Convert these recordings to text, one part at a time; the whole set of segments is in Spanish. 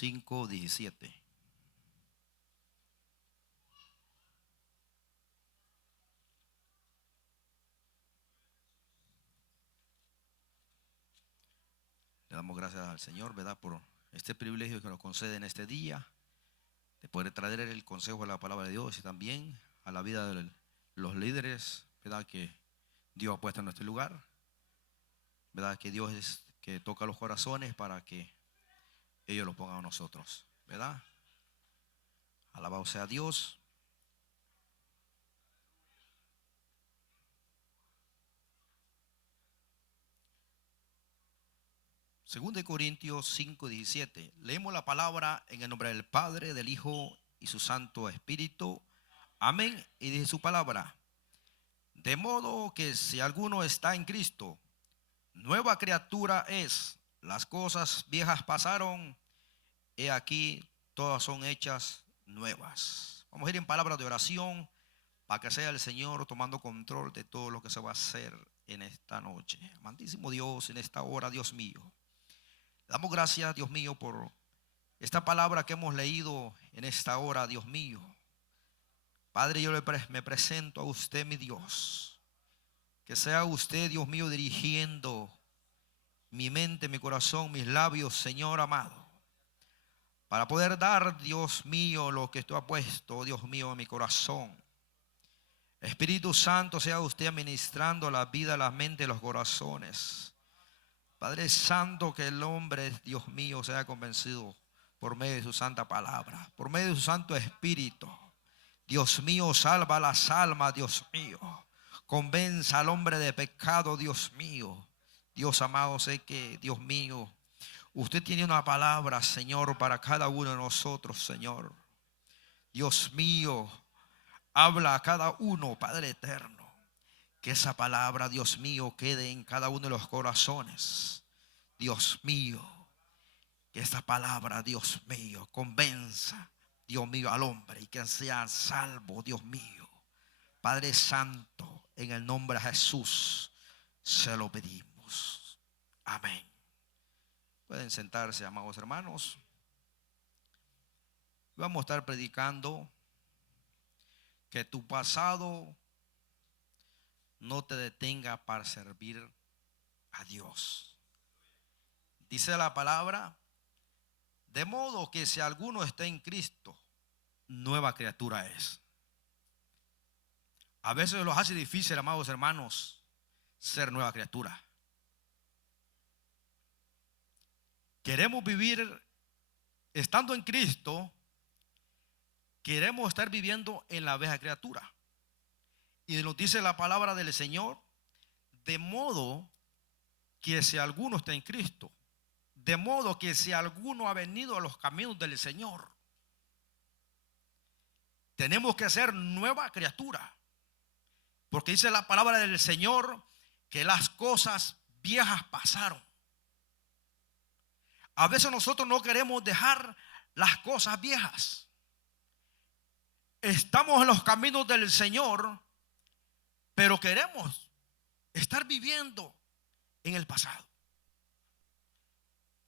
5:17. Le damos gracias al Señor, ¿verdad?, por este privilegio que nos concede en este día, de poder traer el consejo de la palabra de Dios y también a la vida de los líderes, ¿verdad?, que Dios ha puesto en nuestro lugar, ¿verdad?, que Dios es que toca los corazones para que ellos los pongan a nosotros, ¿verdad? Alabado sea Dios. Según de Corintios 5:17. Leemos la palabra en el nombre del Padre, del Hijo y su Santo Espíritu. Amén. Y dice su palabra: de modo que si alguno está en Cristo, nueva criatura es. Las cosas viejas pasaron, he aquí todas son hechas nuevas. Vamos a ir en palabras de oración para que sea el Señor tomando control de todo lo que se va a hacer en esta noche. Amantísimo Dios, en esta hora, Dios mío, damos gracias, Dios mío, por esta palabra que hemos leído en esta hora, Dios mío. Padre, yo me presento a usted, mi Dios. Que sea usted, Dios mío, dirigiendo mi mente, mi corazón, mis labios, Señor amado, para poder dar, Dios mío, lo que tú has puesto, Dios mío, en mi corazón. Espíritu Santo, sea usted administrando la vida, la mente, los corazones. Padre Santo, que el hombre, Dios mío, sea convencido por medio de su santa palabra, por medio de su Santo Espíritu. Dios mío, salva las almas, Dios mío. Convenza al hombre de pecado, Dios mío. Dios amado, sé que, Dios mío, usted tiene una palabra, Señor, para cada uno de nosotros, Señor. Dios mío, habla a cada uno, Padre eterno. Que esa palabra, Dios mío, quede en cada uno de los corazones. Dios mío, que esta palabra, Dios mío, convenza, Dios mío, al hombre y que sea salvo, Dios mío. Padre Santo, en el nombre de Jesús se lo pedimos. Amén. Pueden sentarse, amados hermanos. Vamos a estar predicando que tu pasado no te detenga para servir a Dios. Dice la palabra: de modo que si alguno está en Cristo, nueva criatura es. A veces los hace difícil, amados hermanos, ser nueva criatura. Queremos vivir estando en Cristo, queremos estar viviendo en la vieja criatura. Y nos dice la palabra del Señor: de modo que si alguno está en Cristo, de modo que si alguno ha venido a los caminos del Señor, tenemos que ser nueva criatura. Porque dice la palabra del Señor que las cosas viejas pasaron. A veces nosotros no queremos dejar las cosas viejas. Estamos en los caminos del Señor, pero queremos estar viviendo en el pasado.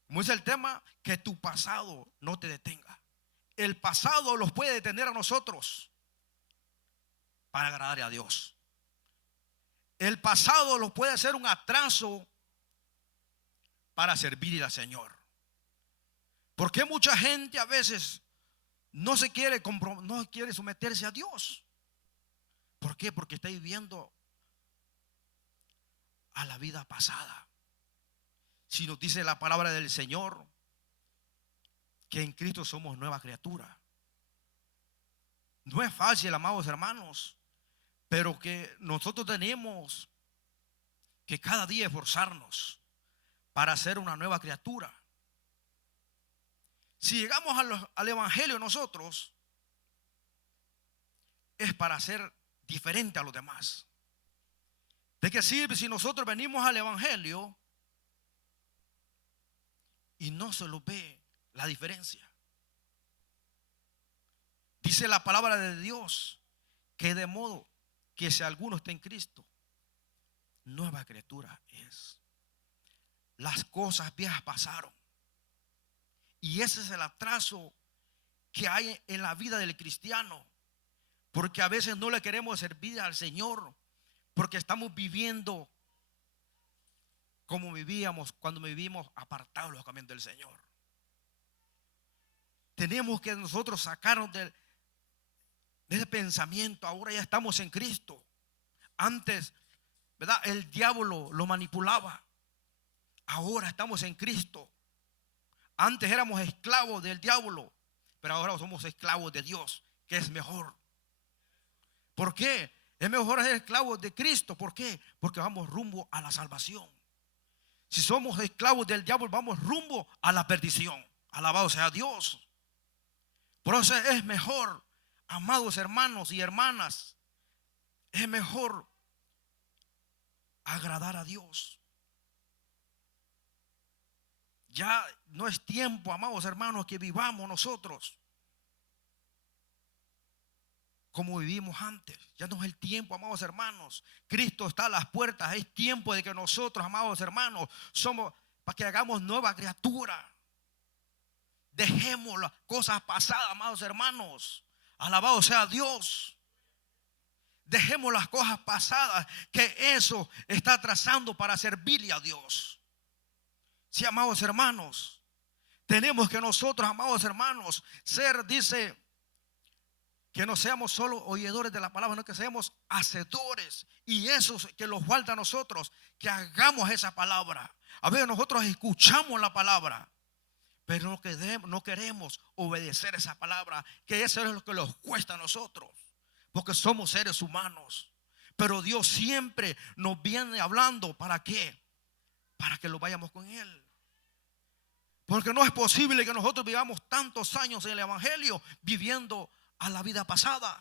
Como dice el tema, que tu pasado no te detenga. El pasado los puede detener a nosotros para agradar a Dios. El pasado los puede hacer un atraso para servir al Señor. Porque mucha gente a veces no quiere someterse a Dios. ¿Por qué? Porque está viviendo a la vida pasada. Si nos dice la palabra del Señor que en Cristo somos nueva criatura. No es fácil, amados hermanos, pero que nosotros tenemos que cada día esforzarnos para ser una nueva criatura. Si llegamos al Evangelio nosotros, es para ser diferente a los demás. ¿De qué sirve si nosotros venimos al Evangelio y no se lo ve la diferencia? Dice la palabra de Dios que de modo que si alguno está en Cristo, nueva criatura es. Las cosas viejas pasaron Y ese es el atraso que hay en la vida del cristiano, porque a veces no le queremos servir al Señor, porque estamos viviendo como vivíamos cuando vivimos apartados de los caminos del Señor. Tenemos que nosotros sacarnos de ese pensamiento. Ahora ya estamos en Cristo. Antes, ¿verdad?, el diablo lo manipulaba. Ahora estamos en Cristo. Antes éramos esclavos del diablo, pero ahora somos esclavos de Dios, que es mejor. ¿Por qué? Es mejor ser esclavos de Cristo. ¿Por qué? Porque vamos rumbo a la salvación. Si somos esclavos del diablo, vamos rumbo a la perdición. Alabado sea Dios. Por eso es mejor, amados hermanos y hermanas, es mejor agradar a Dios. Ya no es tiempo, amados hermanos, que vivamos nosotros como vivimos antes. Ya no es el tiempo, amados hermanos. Cristo está a las puertas. Es tiempo de que nosotros, amados hermanos, somos para que hagamos nueva criatura. Dejemos las cosas pasadas, amados hermanos. Alabado sea Dios. Dejemos las cosas pasadas, que eso está trazando para servirle a Dios. Sí, amados hermanos, tenemos que nosotros, amados hermanos, ser, dice, que no seamos solo oidores de la palabra, sino que seamos hacedores. Y eso que nos falta a nosotros, que hagamos esa palabra. A veces nosotros escuchamos la palabra, pero no queremos obedecer esa palabra, que eso es lo que nos cuesta a nosotros, porque somos seres humanos. Pero Dios siempre nos viene hablando. ¿Para qué? Para que lo vayamos con Él. Porque no es posible que nosotros vivamos tantos años en el evangelio viviendo a la vida pasada.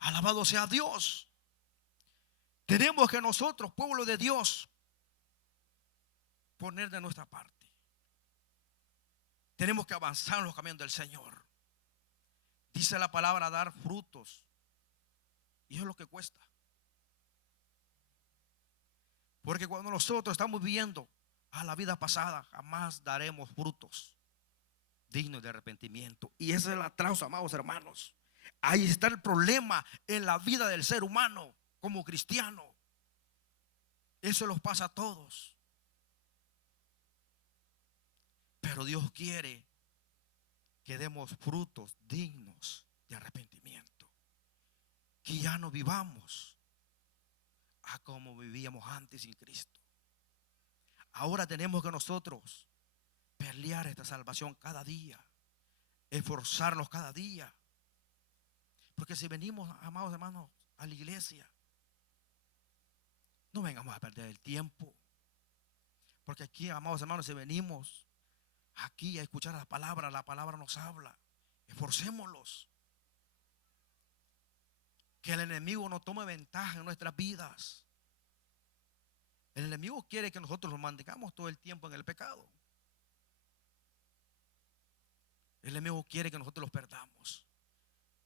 Alabado sea Dios. Tenemos que nosotros, pueblo de Dios, poner de nuestra parte. Tenemos que avanzar en los caminos del Señor. Dice la palabra dar frutos, y eso es lo que cuesta. Porque cuando nosotros estamos viviendo a la vida pasada, jamás daremos frutos dignos de arrepentimiento. Y ese es el atraso, amados hermanos. Ahí está el problema en la vida del ser humano como cristiano. Eso los pasa a todos. Pero Dios quiere que demos frutos dignos de arrepentimiento. Que ya no vivamos a como vivíamos antes sin Cristo. Ahora tenemos que nosotros pelear esta salvación cada día, esforzarnos cada día. Porque si venimos, amados hermanos, a la iglesia, no vengamos a perder el tiempo. Porque aquí, amados hermanos, si venimos aquí a escuchar la palabra nos habla. Esforcémoslos. Que el enemigo no tome ventaja en nuestras vidas. El enemigo quiere que nosotros nos mantengamos todo el tiempo en el pecado. El enemigo quiere que nosotros los perdamos.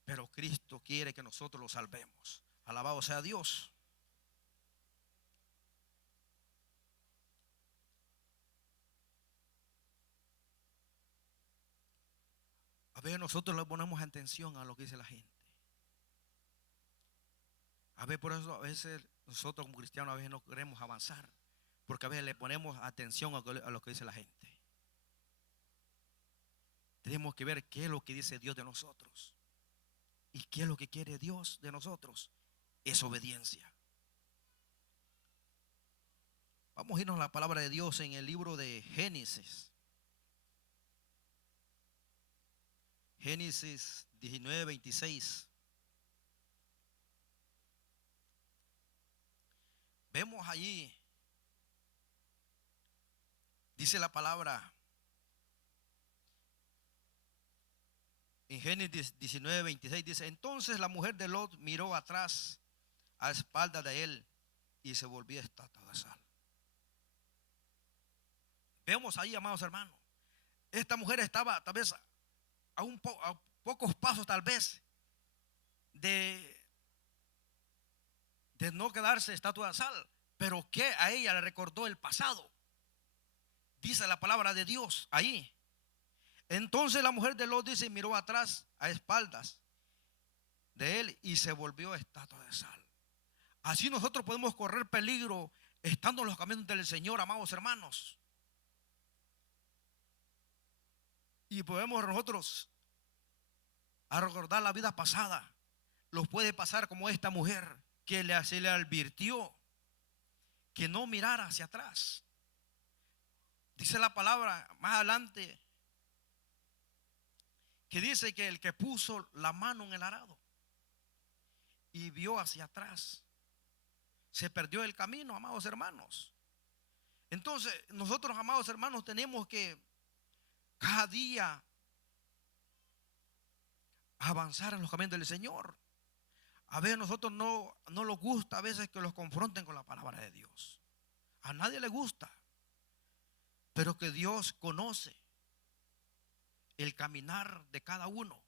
Pero Cristo quiere que nosotros los salvemos. Alabado sea Dios. A veces nosotros le ponemos atención a lo que dice la gente. A veces por eso a veces nosotros como cristianos a veces no queremos avanzar, porque a veces le ponemos atención a lo que dice la gente. Tenemos que ver qué es lo que dice Dios de nosotros. ¿Y qué es lo que quiere Dios de nosotros? Es obediencia. Vamos a irnos a la palabra de Dios en el libro de Génesis. Génesis 19:26. Vemos allí, dice la palabra en Génesis 19:26, dice: entonces la mujer de Lot miró atrás a espaldas de él y se volvió estatua de sal. Vemos ahí, amados hermanos, esta mujer estaba tal vez a pocos pasos tal vez de no quedarse estatua de sal, pero que a ella le recordó el pasado. Dice la palabra de Dios ahí Entonces la mujer de Lot dice, miró atrás a espaldas de él y se volvió estatua de sal. Así nosotros podemos correr peligro estando en los caminos del Señor, amados hermanos. Y podemos nosotros a recordar la vida pasada. Los puede pasar como esta mujer que se le advirtió que no mirara hacia atrás. Dice la palabra más adelante que dice que el que puso la mano en el arado y vio hacia atrás se perdió el camino, amados hermanos. Entonces nosotros, amados hermanos, tenemos que cada día avanzar en los caminos del Señor. A veces nosotros no nos gusta a veces que los confronten con la palabra de Dios. A nadie le gusta, pero que Dios conoce el caminar de cada uno.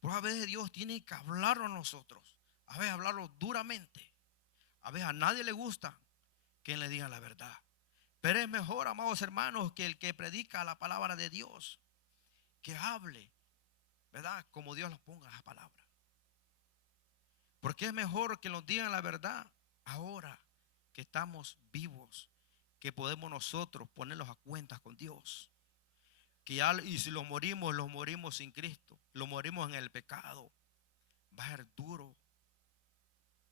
Pero a veces Dios tiene que hablarlo a nosotros, a veces hablarlo duramente. A veces a nadie le gusta que le diga la verdad, pero es mejor, amados hermanos, que el que predica la palabra de Dios, que hable, ¿verdad?, como Dios los ponga las palabras. Porque es mejor que nos digan la verdad ahora que estamos vivos, que podemos nosotros ponerlos a cuentas con Dios. Y si los morimos sin Cristo, los morimos en el pecado, va a ser duro.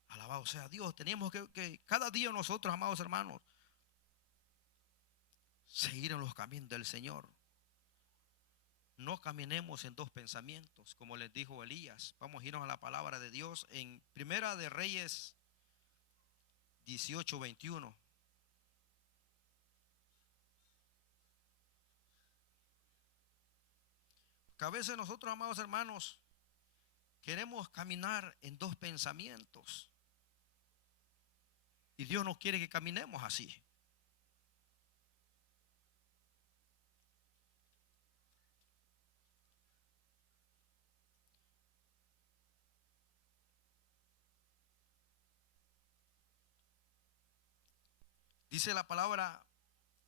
Alabado sea Dios. Tenemos que cada día nosotros, amados hermanos, seguir en los caminos del Señor. No caminemos en dos pensamientos, como les dijo Elías. Vamos a irnos a la palabra de Dios en Primera de Reyes 18:21. Que a veces nosotros, amados hermanos, queremos caminar en dos pensamientos. Y Dios no quiere que caminemos así. Dice la palabra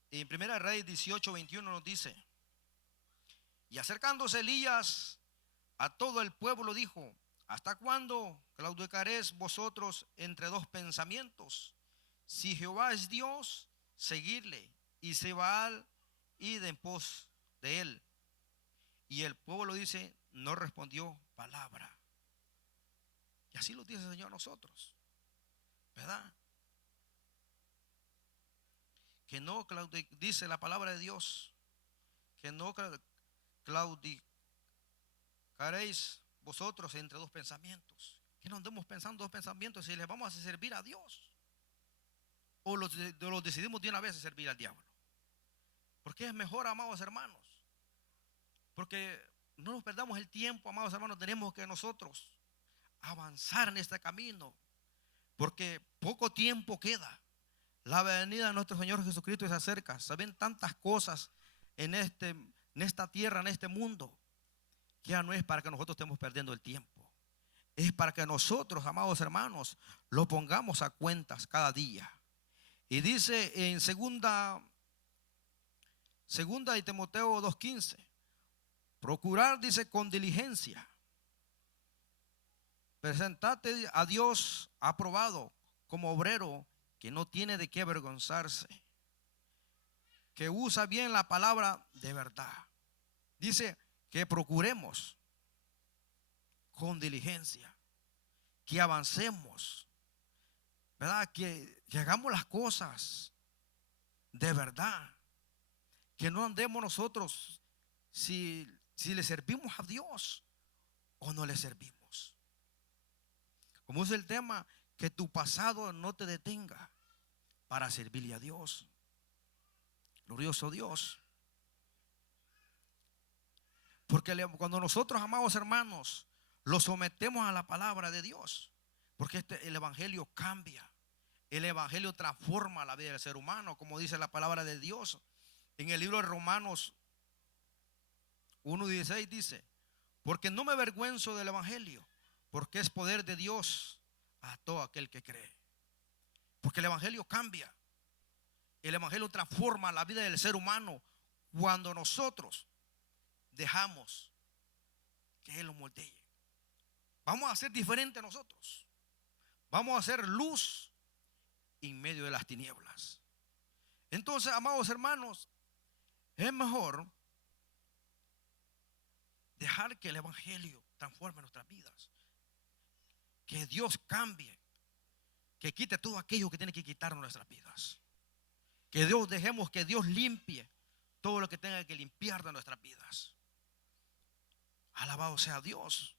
en Primera de Reyes 18:21, nos dice: y acercándose Elías a todo el pueblo dijo: ¿hasta cuándo claudicaréis vosotros entre dos pensamientos? Si Jehová es Dios, seguidle, y si Baal, id en pos de él. Y el pueblo dice, no respondió palabra. Y así lo dice el Señor a nosotros, ¿verdad? Que no dice la palabra de Dios, que no claudicaréis vosotros entre dos pensamientos. Que no andemos pensando dos pensamientos si les vamos a servir a Dios o los decidimos de una vez a servir al diablo. Porque es mejor, amados hermanos, porque no nos perdamos el tiempo, amados hermanos. Tenemos que nosotros avanzar en este camino, porque poco tiempo queda. La venida de nuestro Señor Jesucristo se acerca. Se ven tantas cosas en esta tierra, en este mundo, que ya no es para que nosotros estemos perdiendo el tiempo. Es para que nosotros, amados hermanos, lo pongamos a cuentas cada día. Y dice en segunda de Timoteo 2:15, procurar, dice, con diligencia, presentate a Dios aprobado como obrero que no tiene de qué avergonzarse, que usa bien la palabra de verdad. Dice que procuremos con diligencia, que avancemos, ¿verdad? Que hagamos las cosas de verdad, que no andemos nosotros si le servimos a Dios o no le servimos. Como es el tema, que tu pasado no te detenga para servirle a Dios. Glorioso Dios. Porque cuando nosotros, amados hermanos, lo sometemos a la palabra de Dios, porque el evangelio cambia, el evangelio transforma la vida del ser humano, como dice la palabra de Dios en el libro de Romanos 1:16, dice: porque no me avergüenzo del evangelio, porque es poder de Dios a todo aquel que cree. Porque el evangelio cambia, el evangelio transforma la vida del ser humano cuando nosotros dejamos que Él nos moldee. Vamos a ser diferentes nosotros. Vamos a ser luz en medio de las tinieblas. Entonces, amados hermanos, es mejor dejar que el evangelio transforme nuestras vidas. Que Dios cambie, que quite todo aquello que tiene que quitar nuestras vidas. Que dejemos que Dios limpie todo lo que tenga que limpiar de nuestras vidas. Alabado sea Dios.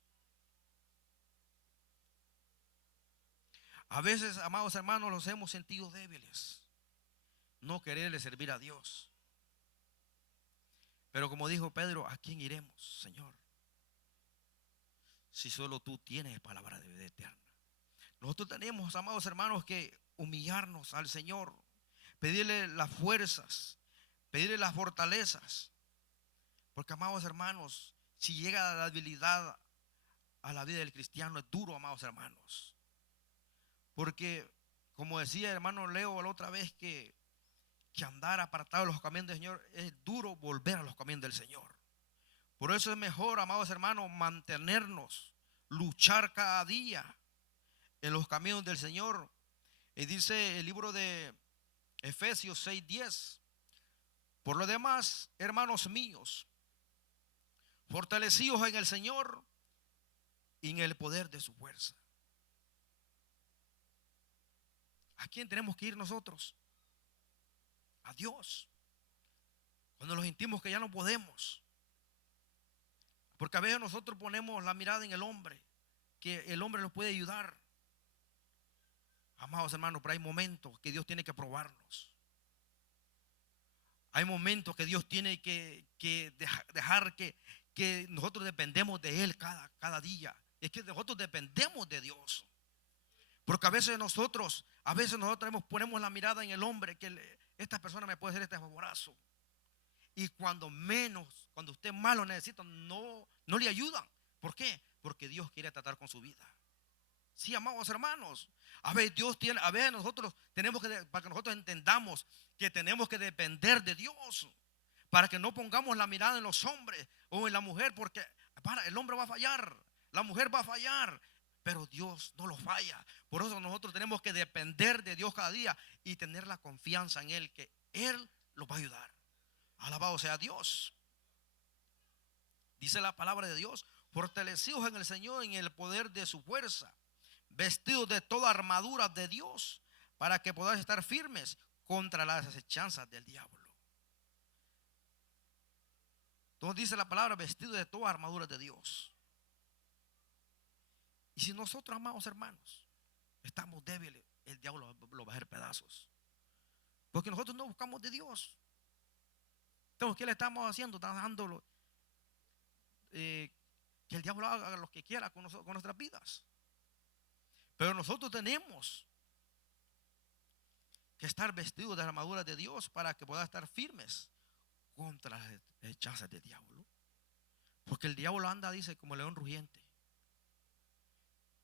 A veces, amados hermanos, los hemos sentido débiles, no quererle servir a Dios. Pero como dijo Pedro, ¿a quién iremos, Señor? Si solo tú tienes palabra de vida eterna. Nosotros tenemos, amados hermanos, que humillarnos al Señor, pedirle las fuerzas, pedirle las fortalezas. Porque, amados hermanos, si llega la debilidad a la vida del cristiano, es duro, amados hermanos. Porque, como decía el hermano Leo la otra vez, que andar apartado de los caminos del Señor, es duro volver a los caminos del Señor. Por eso es mejor, amados hermanos, mantenernos, luchar cada día en los caminos del Señor. Y dice el libro de Efesios 6:10: por lo demás, hermanos míos, fortalecidos en el Señor y en el poder de su fuerza. ¿A quién tenemos que ir nosotros? A Dios. Cuando nos sentimos que ya no podemos. Porque a veces nosotros ponemos la mirada en el hombre, que el hombre nos puede ayudar. Amados hermanos, pero hay momentos que Dios tiene que probarnos. Hay momentos que Dios tiene que dejar que nosotros dependemos de Él cada día. Es que nosotros dependemos de Dios. Porque a veces nosotros ponemos la mirada en el hombre, que esta persona me puede hacer este favorazo. Y cuando usted más lo necesita, no le ayudan. ¿Por qué? Porque Dios quiere tratar con su vida. Sí, amados hermanos. A veces nosotros tenemos para que nosotros entendamos que tenemos que depender de Dios. Para que no pongamos la mirada en los hombres o en la mujer, porque el hombre va a fallar, la mujer va a fallar, pero Dios no lo falla. Por eso nosotros tenemos que depender de Dios cada día y tener la confianza en Él, que Él los va a ayudar. Alabado sea Dios. Dice la palabra de Dios: fortalecidos en el Señor y en el poder de su fuerza, vestidos de toda armadura de Dios, para que podáis estar firmes contra las acechanzas del diablo. Entonces dice la palabra: vestidos de toda armadura de Dios. Y si nosotros, amados hermanos, estamos débiles, el diablo lo va a hacer pedazos. Porque nosotros no buscamos de Dios. Entonces, ¿qué le estamos haciendo? Estamos dejándolo que el diablo haga lo que quiera con nuestras vidas. Pero nosotros tenemos que estar vestidos de la armadura de Dios para que puedan estar firmes contra las hechazas del diablo. Porque el diablo anda, dice, como león rugiente,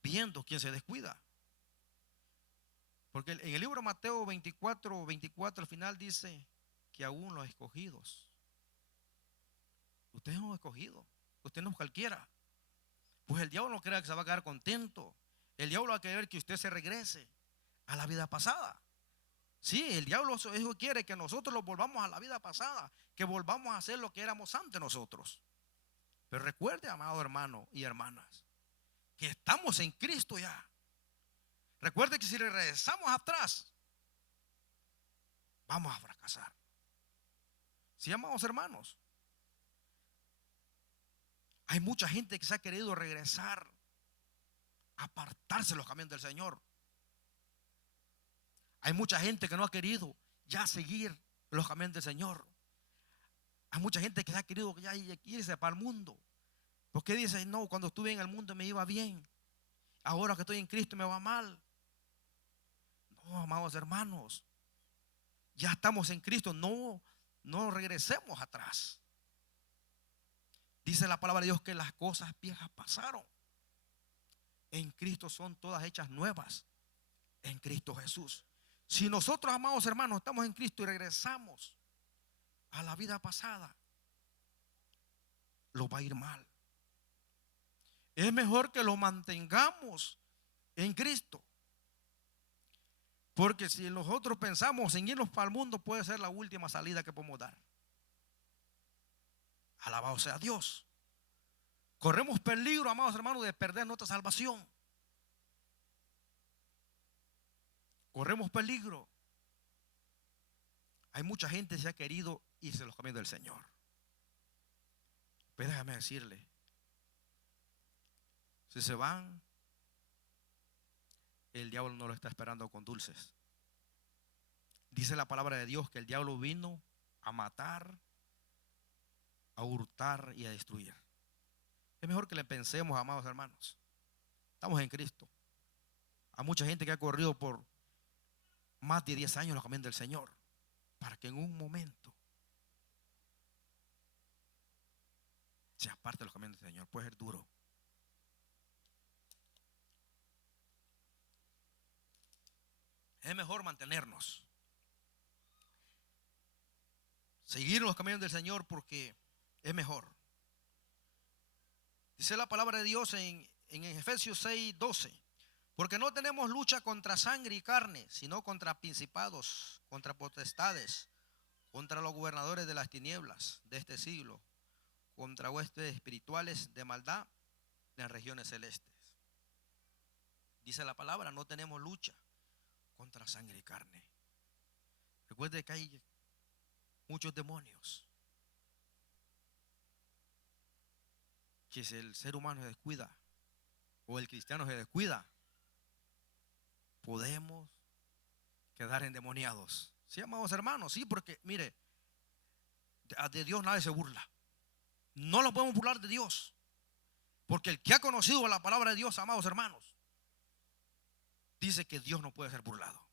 viendo quién se descuida. Porque en el libro de Mateo 24 al final dice que aún los escogidos, usted es un escogido, usted no es cualquiera. Pues el diablo no crea que se va a quedar contento. El diablo va a querer que usted se regrese a la vida pasada. Sí, el diablo eso quiere, que nosotros lo volvamos a la vida pasada, que volvamos a hacer lo que éramos antes nosotros. Pero recuerde, amado hermano y hermanas, que estamos en Cristo ya. Recuerde que si regresamos atrás, vamos a fracasar. Sí, amados hermanos. Hay mucha gente que se ha querido regresar, apartarse de los caminos del Señor. Hay mucha gente que no ha querido ya seguir los caminos del Señor. Hay mucha gente que se ha querido ya irse para el mundo. Porque dice: no, cuando estuve en el mundo me iba bien, ahora que estoy en Cristo me va mal. No, amados hermanos, ya estamos en Cristo, no regresemos atrás. Dice la palabra de Dios que las cosas viejas pasaron. En Cristo son todas hechas nuevas. En Cristo Jesús. Si nosotros, amados hermanos, estamos en Cristo y regresamos a la vida pasada, lo va a ir mal. Es mejor que lo mantengamos en Cristo. Porque si nosotros pensamos en irnos para el mundo, puede ser la última salida que podemos dar. Alabado sea Dios. Corremos peligro, amados hermanos, de perder nuestra salvación. Corremos peligro. Hay mucha gente que se ha querido irse los caminos del Señor. Pero déjame decirle, si se van, el diablo no lo está esperando con dulces. Dice la palabra de Dios que el diablo vino a matar, a hurtar y a destruir. Es mejor que le pensemos, amados hermanos. Estamos en Cristo. Hay mucha gente que ha corrido por más de 10 años los caminos del Señor, para que en un momento se aparte de los caminos del Señor. Puede ser duro. Es mejor mantenernos, seguir los caminos del Señor, porque es mejor. Dice la palabra de Dios en Efesios 6:12: porque no tenemos lucha contra sangre y carne, sino contra principados, contra potestades, contra los gobernadores de las tinieblas de este siglo, contra huestes espirituales de maldad en las regiones celestes. Dice la palabra, no tenemos lucha contra sangre y carne. Recuerde que hay muchos demonios que si el ser humano se descuida o el cristiano se descuida, podemos quedar endemoniados. Sí, amados hermanos, sí, porque mire, de Dios nadie se burla. No lo podemos burlar de Dios, porque el que ha conocido la palabra de Dios, amados hermanos, dice que Dios no puede ser burlado.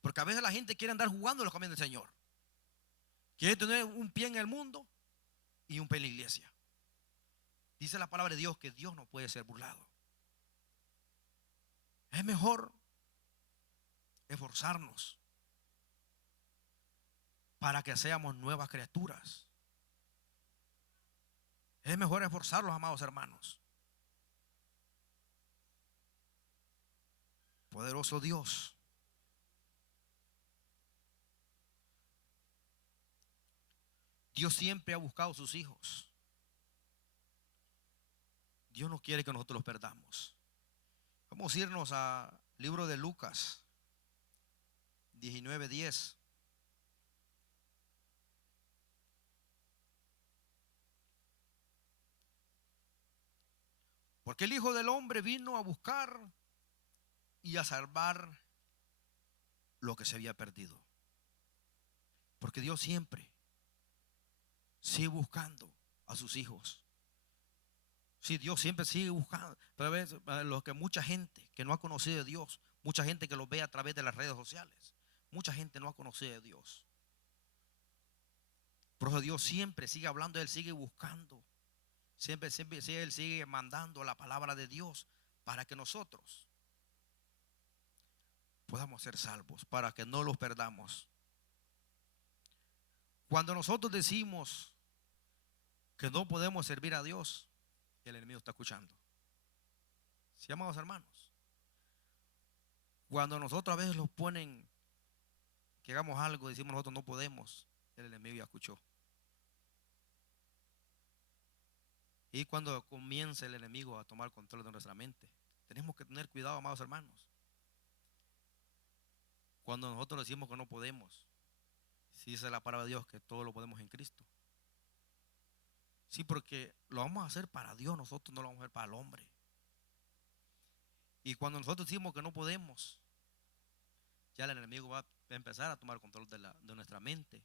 Porque a veces la gente quiere andar jugando los caminos del Señor. Quiere tener un pie en el mundo y un pie en la iglesia. Dice la palabra de Dios que Dios no puede ser burlado. Es mejor esforzarnos para que seamos nuevas criaturas. Es mejor esforzarlos, amados hermanos. Poderoso Dios. Dios siempre ha buscado a sus hijos. Dios no quiere que nosotros los perdamos. Vamos a irnos al libro de Lucas 19:10. Porque el Hijo del Hombre vino a buscar y a salvar lo que se había perdido. Porque Dios siempre sigue buscando a sus hijos. Sí, Dios siempre sigue buscando. Pero a veces, lo que mucha gente que no ha conocido de Dios, mucha gente que lo ve a través de las redes sociales, mucha gente no ha conocido de Dios. Por eso Dios siempre sigue hablando, Él sigue buscando. Siempre Él sigue mandando la palabra de Dios para que nosotros podamos ser salvos, para que no los perdamos. Cuando nosotros decimos que no podemos servir a Dios, el enemigo está escuchando. ¿Sí, amados hermanos? Cuando nosotros a veces los ponen que hagamos algo, decimos nosotros no podemos, el enemigo ya escuchó. Y cuando comienza el enemigo a tomar control de nuestra mente, tenemos que tener cuidado, amados hermanos. Cuando nosotros decimos que no podemos, si dice la palabra de Dios que todo lo podemos en Cristo. Sí, porque lo vamos a hacer para Dios, nosotros no lo vamos a hacer para el hombre. Y cuando nosotros decimos que no podemos, ya el enemigo va a empezar a tomar control de nuestra mente.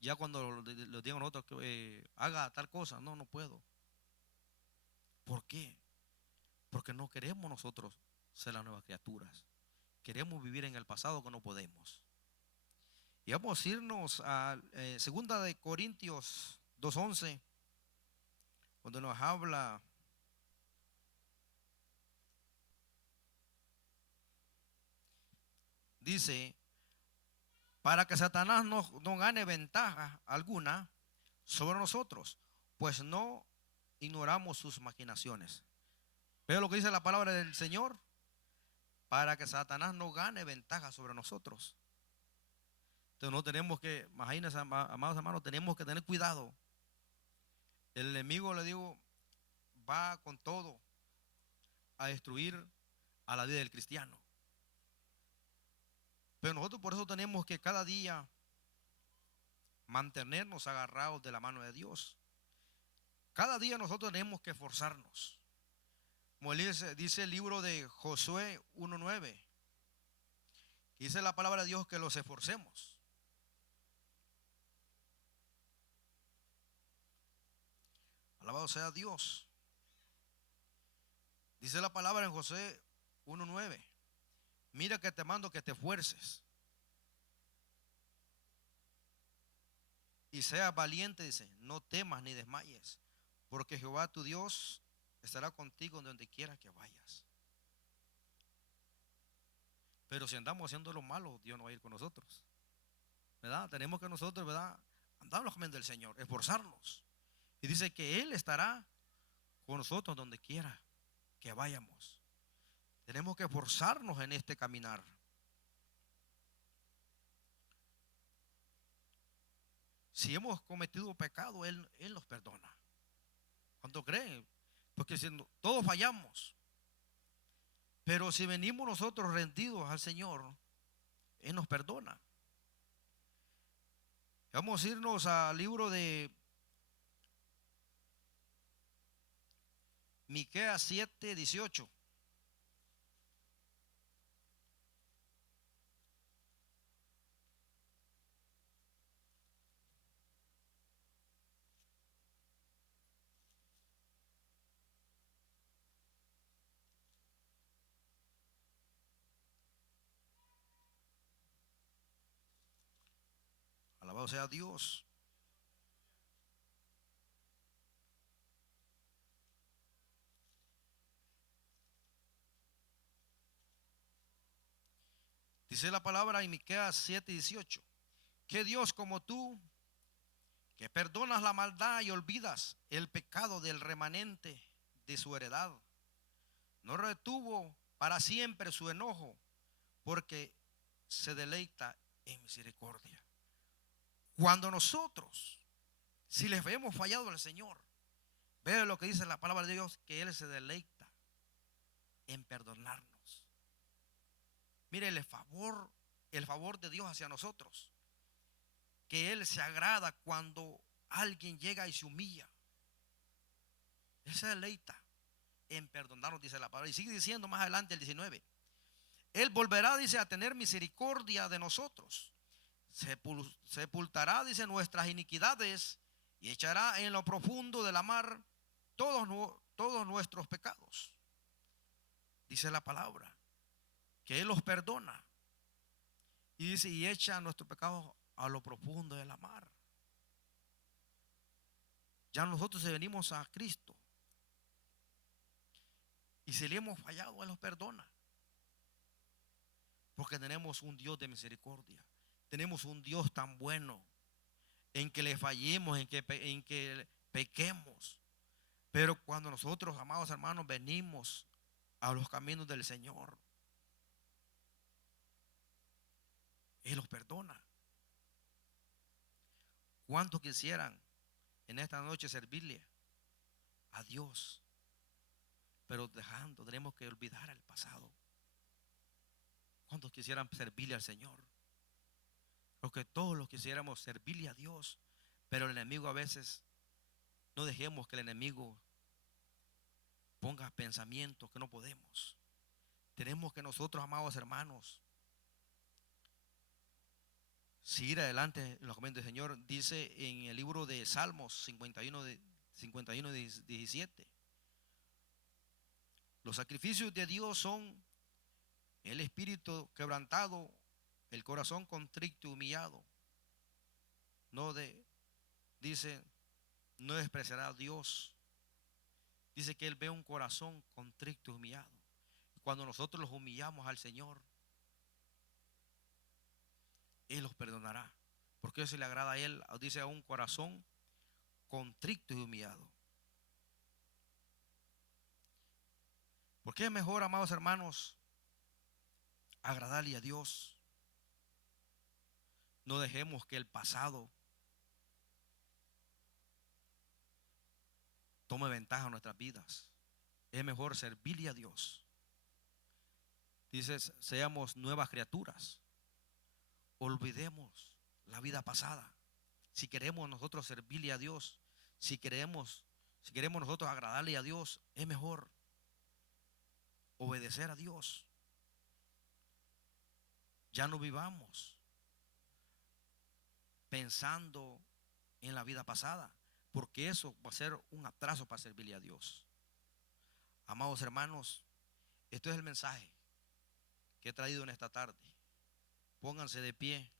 Ya cuando le digo a nosotros que haga tal cosa, no puedo. ¿Por qué? Porque no queremos nosotros ser las nuevas criaturas. Queremos vivir en el pasado que no podemos. Y vamos a irnos a 2 de Corintios 2:11, donde nos habla dice, para que Satanás no gane ventaja alguna sobre nosotros, pues no ignoramos sus maquinaciones. Pero lo que dice la palabra del Señor, para que Satanás no gane ventaja sobre nosotros. Entonces no tenemos que, imagínense, amados hermanos, tenemos que tener cuidado. El enemigo, le digo, va con todo a destruir a la vida del cristiano. Pero nosotros por eso tenemos que cada día mantenernos agarrados de la mano de Dios. Cada día nosotros tenemos que esforzarnos. Como dice el libro de Josué 1:9, dice la palabra de Dios que los esforcemos. Alabado sea Dios. Dice la palabra en Josué 1:9, mira que te mando que te esfuerces y seas valiente, dice, no temas ni desmayes, porque Jehová tu Dios estará contigo donde quiera que vayas. Pero si andamos haciendo lo malo, Dios no va a ir con nosotros, ¿verdad? Tenemos que nosotros, ¿verdad?, andar en los caminos del Señor, esforzarnos. Y dice que Él estará con nosotros donde quiera que vayamos. Tenemos que esforzarnos en este caminar. Si hemos cometido pecado, Él nos perdona. ¿Cuánto creen? Porque si todos fallamos. Pero si venimos nosotros rendidos al Señor, Él nos perdona. Vamos a irnos al libro de Miqueas 7:18. Alabado sea Dios. Dice la palabra en Miqueas 7:18, que Dios como tú, que perdonas la maldad y olvidas el pecado del remanente de su heredad, no retuvo para siempre su enojo, porque se deleita en misericordia. Cuando nosotros, si les hemos fallado al Señor, veo lo que dice la palabra de Dios, que Él se deleita en perdonarnos. Mire el favor de Dios hacia nosotros, que Él se agrada cuando alguien llega y se humilla. Él se deleita en perdonarnos, dice la palabra. Y sigue diciendo más adelante el 19, Él volverá, dice, a tener misericordia de nosotros, sepultará, dice, nuestras iniquidades y echará en lo profundo de la mar todos nuestros pecados. Dice la palabra que Él los perdona y dice, y echa nuestros pecados a lo profundo de la mar. Ya nosotros, si venimos a Cristo y si le hemos fallado, Él los perdona, porque tenemos un Dios de misericordia. Tenemos un Dios tan bueno, en que le fallemos, en que pequemos. Pero cuando nosotros, amados hermanos, venimos a los caminos del Señor, Él los perdona. ¿Cuántos quisieran en esta noche servirle a Dios? Pero tenemos que olvidar el pasado. ¿Cuántos quisieran servirle al Señor? Porque todos los quisiéramos servirle a Dios, pero el enemigo a veces, no dejemos que el enemigo ponga pensamientos que no podemos. Tenemos que nosotros, amados hermanos, seguir adelante en los caminos del Señor. Dice en el libro de Salmos 51:17, los sacrificios de Dios son el espíritu quebrantado, el corazón contrito y humillado. Dice, no despreciará a Dios. Dice que Él ve un corazón contrito y humillado. Cuando nosotros los humillamos al Señor, Él los perdonará, porque eso le agrada a Él. Dice, a un corazón contrito y humillado. Porque es mejor, amados hermanos, agradarle a Dios. No dejemos que el pasado tome ventaja en nuestras vidas. Es mejor servirle a Dios. Dices, seamos nuevas criaturas. Olvidemos la vida pasada. Si queremos nosotros servirle a Dios, si queremos nosotros agradarle a Dios, es mejor obedecer a Dios. Ya no vivamos pensando en la vida pasada, porque eso va a ser un atraso para servirle a Dios. Amados hermanos, esto es el mensaje que he traído en esta tarde. Pónganse de pie.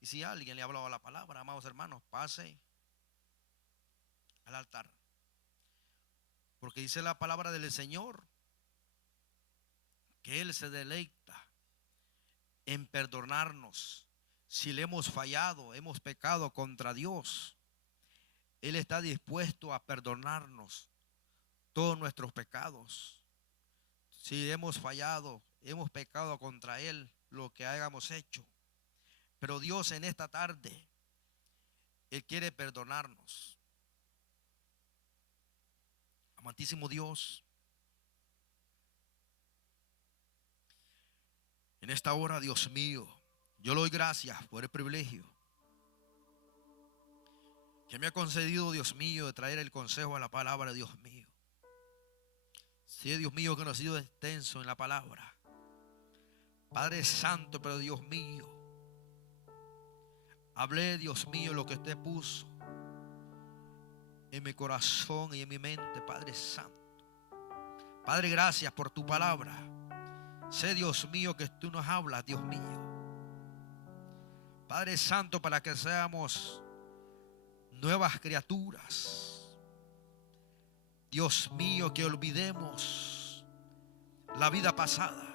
Y si alguien le ha hablado la palabra, amados hermanos, pase al altar. Porque dice la palabra del Señor que Él se deleita en perdonarnos. Si le hemos fallado, hemos pecado contra Dios, Él está dispuesto a perdonarnos todos nuestros pecados. Si hemos fallado, hemos pecado contra Él, lo que hayamos hecho. Pero Dios en esta tarde, Él quiere perdonarnos. Amantísimo Dios, en esta hora, Dios mío, yo le doy gracias por el privilegio que me ha concedido, Dios mío, de traer el consejo a la palabra, Dios mío. Sí, Dios mío, que no ha sido extenso en la palabra, Padre Santo, pero Dios mío, hablé, Dios mío, lo que usted puso en mi corazón y en mi mente, Padre Santo. Padre, gracias por tu palabra. Sé, Dios mío, que tú nos hablas, Dios mío. Padre Santo, para que seamos nuevas criaturas. Dios mío, que olvidemos la vida pasada.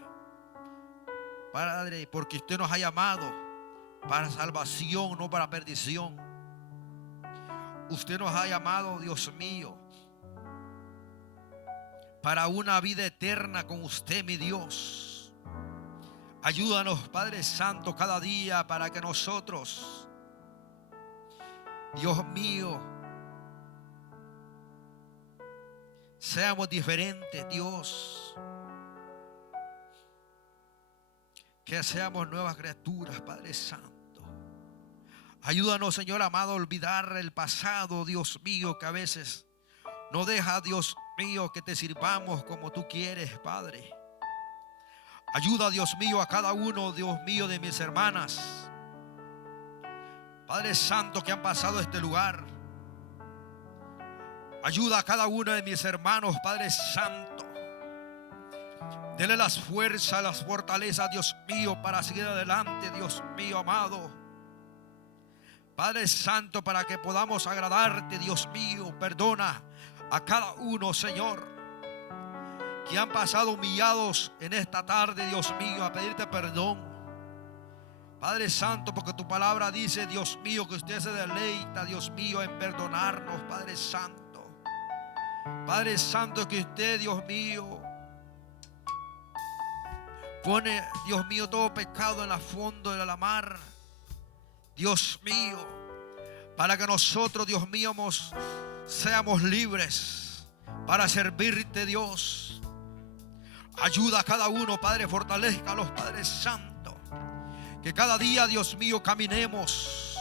Padre, porque usted nos ha llamado para salvación, no para perdición. Usted nos ha llamado, Dios mío, para una vida eterna con usted, mi Dios. Ayúdanos, Padre Santo, cada día para que nosotros, Dios mío, seamos diferentes, Dios. Que seamos nuevas criaturas, Padre Santo. Ayúdanos, Señor amado, a olvidar el pasado, Dios mío, que a veces no deja, Dios mío, que te sirvamos como tú quieres, Padre. Ayuda, Dios mío, a cada uno, Dios mío, de mis hermanas, Padre Santo, que han pasado este lugar. Ayuda a cada uno de mis hermanos, Padre Santo. Dele las fuerzas, las fortalezas, Dios mío, para seguir adelante, Dios mío amado. Padre Santo, para que podamos agradarte, Dios mío. Perdona a cada uno, Señor, que han pasado humillados en esta tarde, Dios mío, a pedirte perdón. Padre Santo, porque tu palabra dice, Dios mío, que usted se deleita, Dios mío, en perdonarnos, Padre Santo. Padre Santo, que usted, Dios mío, pone, Dios mío, todo pecado en la fondo de la mar, Dios mío, para que nosotros, Dios mío, seamos libres para servirte, Dios. Ayuda a cada uno, Padre, fortalezca a los Padres Santos. Que cada día, Dios mío, caminemos,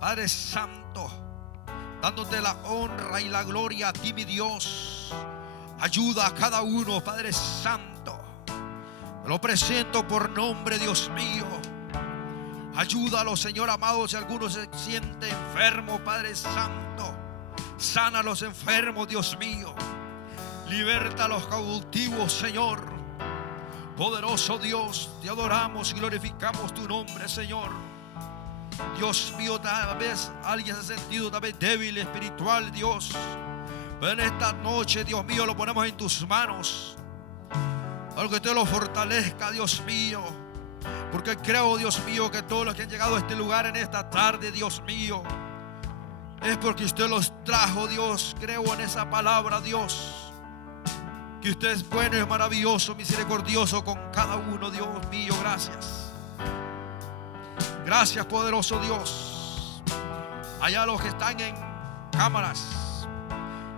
Padre Santo, dándote la honra y la gloria a ti, mi Dios. Ayuda a cada uno, Padre Santo. Lo presento por nombre, Dios mío. Ayúdalo, Señor amado, si alguno se siente enfermo, Padre Santo. Sana a los enfermos, Dios mío. Liberta a los cautivos, Señor. Poderoso Dios, te adoramos y glorificamos tu nombre, Señor. Dios mío, tal vez alguien se ha sentido tal vez débil espiritual, Dios. Pero en esta noche, Dios mío, lo ponemos en tus manos. Para que usted lo fortalezca, Dios mío. Porque creo, Dios mío, que todos los que han llegado a este lugar en esta tarde, Dios mío, es porque usted los trajo, Dios. Creo en esa palabra, Dios, que usted es bueno, es maravilloso, misericordioso con cada uno. Dios mío, gracias. Gracias, poderoso Dios. Allá los que están en cámaras,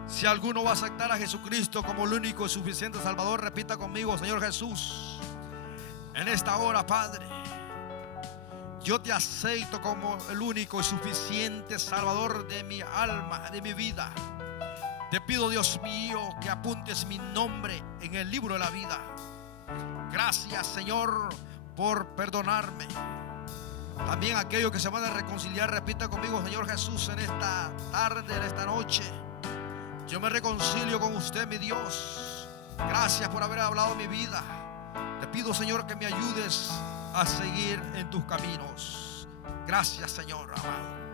si alguno va a aceptar a Jesucristo como el único y suficiente Salvador, repita conmigo: Señor Jesús, en esta hora, Padre, yo te acepto como el único y suficiente Salvador de mi alma, de mi vida. Te pido, Dios mío, que apuntes mi nombre en el libro de la vida. Gracias, Señor, por perdonarme. También aquellos que se van a reconciliar, repita conmigo: Señor Jesús, en esta tarde, en esta noche, yo me reconcilio con usted, mi Dios. Gracias por haber hablado mi vida. Te pido, Señor, que me ayudes a seguir en tus caminos. Gracias, Señor amado.